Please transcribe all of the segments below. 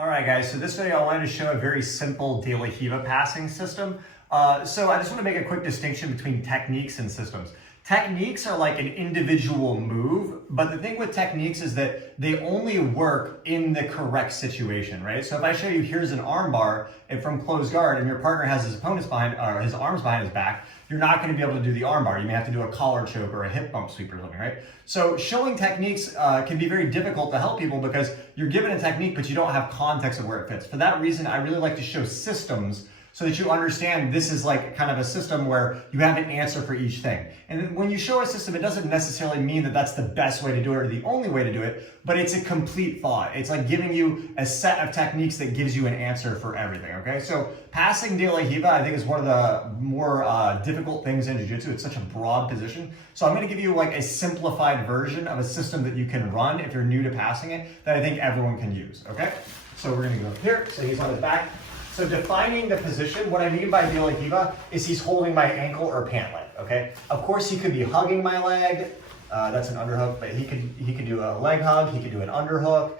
All right, guys, so this video I wanted to show a very simple De La Riva passing system. So I just want to make a quick distinction between techniques and systems. Techniques are like an individual move, but the thing with techniques is that they only work in the correct situation, right? So if I show you here's an arm bar and from closed guard and your partner has his opponent's behind or his arms behind his back, you're not going to be able to do the arm bar. You may have to do a collar choke or a hip bump sweep or something, right? So showing techniques can be very difficult to help people because you're given a technique, but you don't have context of where it fits. For that reason, I really like to show systems so that you understand this is like kind of a system where you have an answer for each thing. And when you show a system, it doesn't necessarily mean that that's the best way to do it or the only way to do it, but it's a complete thought. It's like giving you a set of techniques that gives you an answer for everything, okay? So passing De La Riva, I think, is one of the more difficult things in jiu-jitsu. It's such a broad position. So I'm gonna give you like a simplified version of a system that you can run if you're new to passing it that I think everyone can use, okay? So we're gonna go here, so he's on his back. So defining the position, what I mean by De La Riva is he's holding my ankle or pant leg, okay? Of course, he could be hugging my leg. That's an underhook, but he could do a leg hug. He could do an underhook.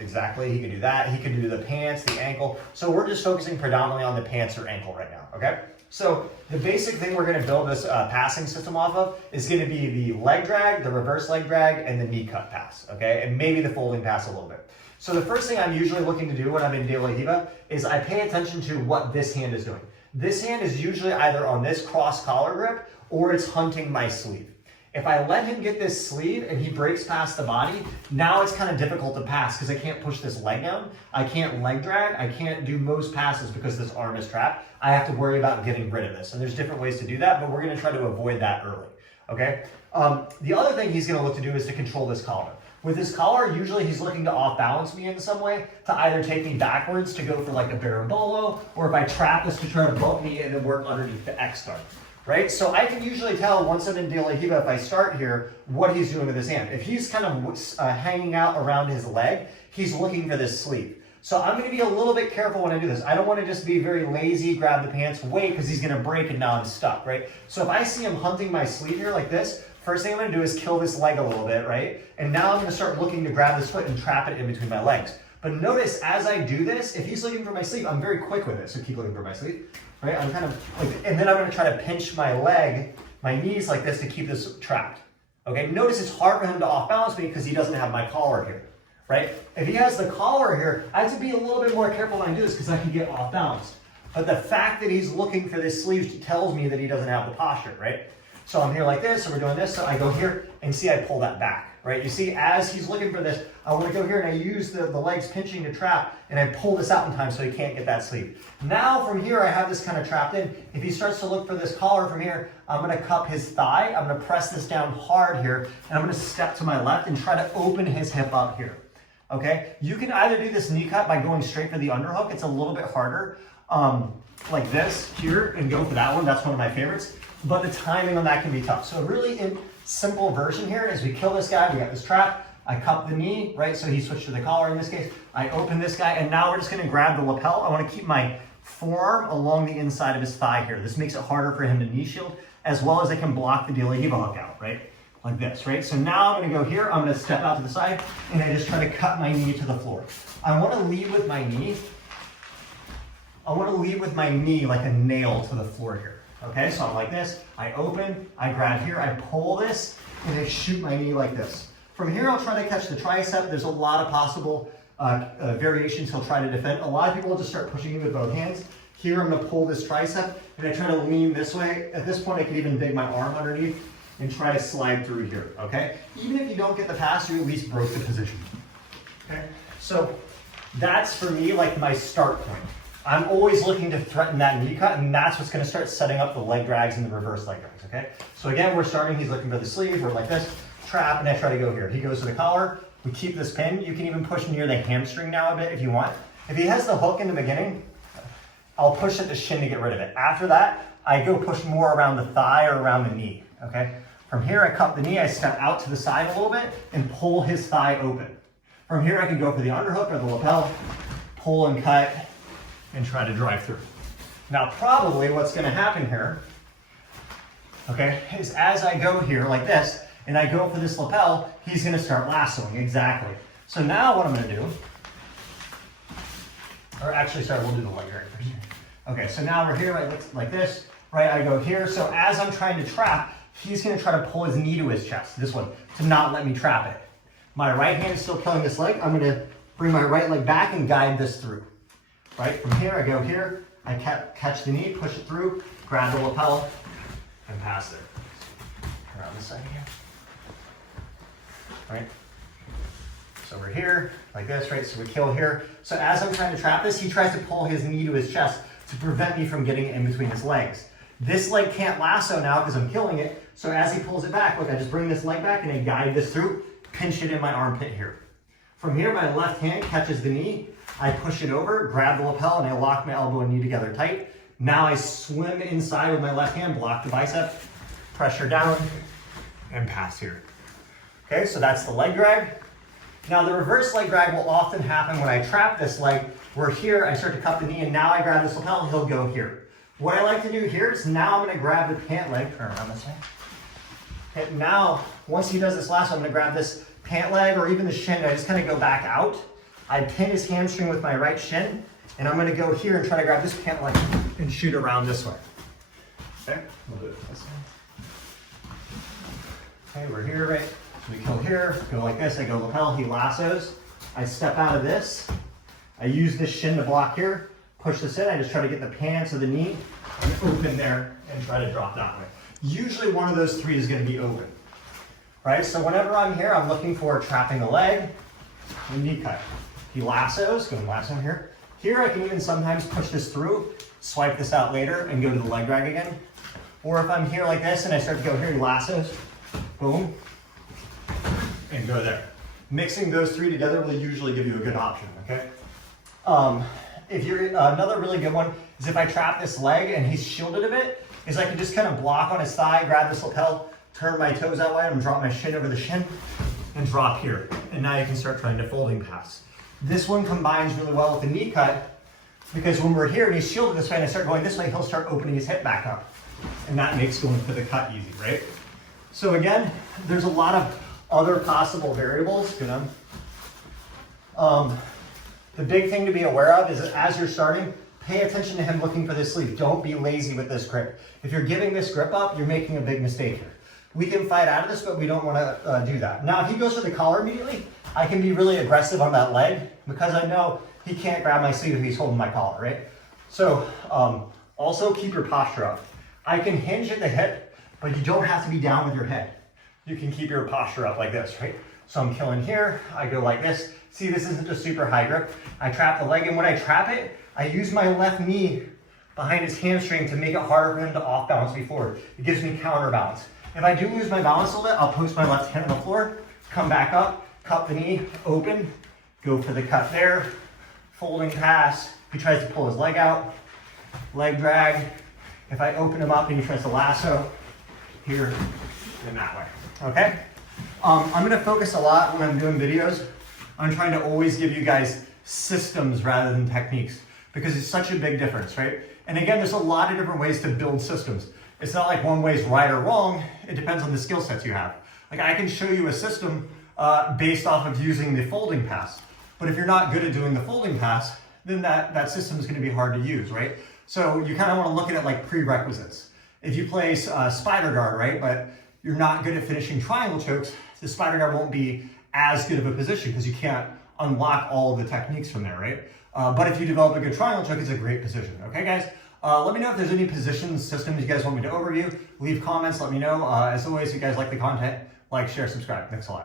Exactly, he could do that. He could do the pants, the ankle. So we're just focusing predominantly on the pants or ankle right now, okay? So the basic thing we're gonna build this passing system off of is gonna be the leg drag, the reverse leg drag, and the knee cut pass, okay? And maybe the folding pass a little bit. So the first thing I'm usually looking to do when I'm in De La Riva is I pay attention to what this hand is doing. This hand is usually either on this cross collar grip or it's hunting my sleeve. If I let him get this sleeve and he breaks past the body, now it's kind of difficult to pass because I can't push this leg down. I can't leg drag. I can't do most passes because this arm is trapped. I have to worry about getting rid of this. And there's different ways to do that, but we're going to try to avoid that early. Okay. The other thing he's going to look to do is to control this collar. With his collar, usually he's looking to off-balance me in some way to either take me backwards to go for like a Berimbolo, or if I trap this to try to bump me and then work underneath the X start, right? So I can usually tell once I'm in De La Riva, if I start here, what he's doing with his hand. If he's kind of hanging out around his leg, he's looking for this sleeve. So I'm going to be a little bit careful when I do this. I don't want to just be very lazy, grab the pants, wait, because he's going to break and now I'm stuck, right? So if I see him hunting my sleeve here like this, first thing I'm gonna do is kill this leg a little bit, right? And now I'm gonna start looking to grab this foot and trap it in between my legs. But notice as I do this, if he's looking for my sleeve, I'm very quick with it. So keep looking for my sleeve, right? I'm kind of like, and then I'm gonna try to pinch my leg, my knees like this to keep this trapped. Okay, notice it's hard for him to off balance me because he doesn't have my collar here, right? If he has the collar here, I have to be a little bit more careful when I do this because I can get off balance. But the fact that he's looking for this sleeve tells me that he doesn't have the posture, right? So I'm here like this, so we're doing this, so I go here, and see I pull that back, right? You see, as he's looking for this, I want to go here, and I use the legs pinching to trap, and I pull this out in time so he can't get that sleeve. Now from here, I have this kind of trapped in. If he starts to look for this collar from here, I'm going to cup his thigh, I'm going to press this down hard here, and I'm going to step to my left and try to open his hip up here, okay? You can either do this knee cut by going straight for the underhook. It's a little bit harder, like this here, and go for that one. That's one of my favorites. But the timing on that can be tough. So a really simple version here is we kill this guy, we got this trap, I cup the knee, right? So he switched to the collar in this case. I open this guy, and now we're just gonna grab the lapel. I wanna keep my forearm along the inside of his thigh here. This makes it harder for him to knee shield, as well as I can block the De La Riva hook out, right? Like this, right? So now I'm gonna go here, I'm gonna step out to the side, and I just try to cut my knee to the floor. I wanna lead with my knee. I wanna lead with my knee like a nail to the floor here. Okay, so I'm like this, I open, I grab here, I pull this, and I shoot my knee like this. From here, I'll try to catch the tricep. There's a lot of possible variations he'll try to defend. A lot of people will just start pushing me with both hands. Here, I'm gonna pull this tricep, and I try to lean this way. At this point, I can even dig my arm underneath and try to slide through here, okay? Even if you don't get the pass, you at least broke the position, okay? So that's, for me, like my start point. I'm always looking to threaten that knee cut, and that's what's going to start setting up the leg drags and the reverse leg drags, okay? So again, we're starting, he's looking for the sleeve, we're like this, trap, and I try to go here. He goes to the collar, we keep this pin. You can even push near the hamstring now a bit if you want. If he has the hook in the beginning, I'll push at the shin to get rid of it. After that, I go push more around the thigh or around the knee, okay? From here, I cup the knee, I step out to the side a little bit and pull his thigh open. From here, I can go for the underhook or the lapel, pull and cut, and try to drive through. Now, probably what's gonna happen here, okay, is as I go here like this, and I go for this lapel, he's gonna start lassoing, exactly. So now what I'm gonna do Or actually, sorry, we'll do the leg drag first. Okay, so now we're here like this, right? I go here. So as I'm trying to trap, he's gonna try to pull his knee to his chest, this one, to not let me trap it. My right hand is still killing this leg. I'm gonna bring my right leg back and guide this through. Right, from here, I go here, I catch the knee, push it through, grab the lapel, and pass there. Around this side here. Right? So we're here, like this, right? So we kill here. So as I'm trying to trap this, he tries to pull his knee to his chest to prevent me from getting it in between his legs. This leg can't lasso now because I'm killing it. So as he pulls it back, look, I just bring this leg back and I guide this through, pinch it in my armpit here. From here, my left hand catches the knee. I push it over, grab the lapel, and I lock my elbow and knee together tight. Now I swim inside with my left hand, block the bicep, pressure down, and pass here. Okay, so that's the leg drag. Now the reverse leg drag will often happen when I trap this leg, where here I start to cup the knee and now I grab this lapel, he'll go here. What I like to do here is now I'm gonna grab the pant leg, turn around this way. Okay, now, once he does this last one, I'm gonna grab this pant leg or even the shin, I just kind of go back out. I pin his hamstring with my right shin, and I'm gonna go here and try to grab this pant leg and shoot around this way. Okay, we'll do it this way. Okay, we're here, right? So we kill here, go like this, I go lapel, he lassos. I step out of this. I use this shin to block here, push this in, I just try to get the pants of the knee and open there and try to drop that way. Usually one of those three is gonna be open, right? So whenever I'm here, I'm looking for trapping the leg and knee cut. He lassos, go and lasso here. Here I can even sometimes push this through, swipe this out later and go to the leg drag again. Or if I'm here like this and I start to go here, he lassos, boom, and go there. Mixing those three together will usually give you a good option, okay? If you're, another really good one is if I trap this leg and he's shielded a bit, is I can just kind of block on his thigh, grab this lapel, turn my toes that way, and drop my shin over the shin, and drop here. And now you can start trying to folding pass. This one combines really well with the knee cut, because when we're here and he's shielded this way and I start going this way, he'll start opening his hip back up. And that makes going for the cut easy, right? So again, there's a lot of other possible variables, you know. The big thing to be aware of is that as you're starting, pay attention to him looking for this sleeve. Don't be lazy with this grip. If you're giving this grip up, you're making a big mistake here. We can fight out of this, but we don't want to do that. Now, if he goes for the collar immediately, I can be really aggressive on that leg because I know he can't grab my sleeve if he's holding my collar, right? So also keep your posture up. I can hinge at the hip, but you don't have to be down with your head. You can keep your posture up like this, right? So I'm killing here, I go like this. See, this isn't just super high grip. I trap the leg, and when I trap it, I use my left knee behind his hamstring to make it harder for him to off balance me forward. It gives me counterbalance. If I do lose my balance a little bit, I'll post my left hand on the floor, come back up, cup the knee, open, go for the cut there, folding pass. He tries to pull his leg out, leg drag. If I open him up and he tries to lasso, here and that way, okay? I'm gonna focus a lot when I'm doing videos on trying to always give you guys systems rather than techniques, because it's such a big difference, right? And again, there's a lot of different ways to build systems. It's not like one way is right or wrong. It depends on the skill sets you have. Like I can show you a system based off of using the folding pass. But if you're not good at doing the folding pass, then that system is gonna be hard to use, right? So you kind of wanna look at it like prerequisites. If you play spider guard, right, but you're not good at finishing triangle chokes, the spider guard won't be as good of a position because you can't unlock all of the techniques from there, right? But if you develop a good triangle choke, it's a great position. Okay, guys? Let me know if there's any positions, systems you guys want me to overview. Leave comments, let me know. As always, if you guys like the content, like, share, subscribe. Thanks a lot.